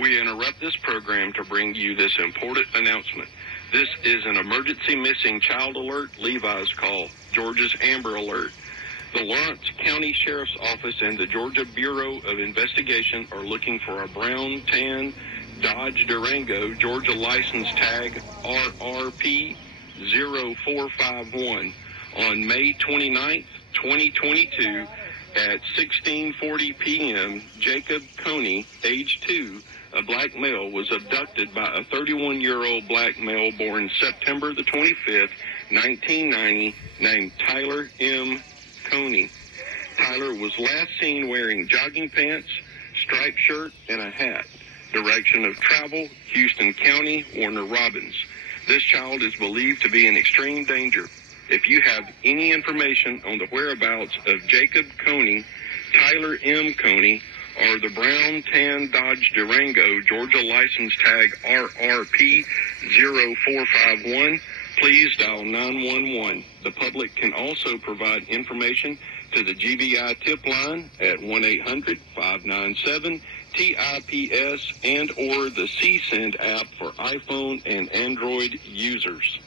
We interrupt this program to bring you this important announcement. This is an emergency missing child alert, Levi's call, Georgia's Amber Alert. The Lawrence County Sheriff's Office and the Georgia Bureau of Investigation are looking for a brown, tan Dodge Durango, Georgia license tag RRP 0451 on May 29th, 2022 at 16:40 p.m. Jacob Coney, age 2, a black male, was abducted by a 31-year-old black male born September the 25th, 1990, named Tyler M. Coney. Tyler was last seen wearing jogging pants, striped shirt, and a hat. Direction of travel, Houston County, Warner Robins. This child is believed to be in extreme danger. If you have any information on the whereabouts of Jacob Coney, Tyler M. Coney, or the brown tan Dodge Durango, Georgia license tag RRP 0451, please dial 911. The public can also provide information to the GBI tip line at 1-800-597-TIPS and or the CSend app for iPhone and Android users.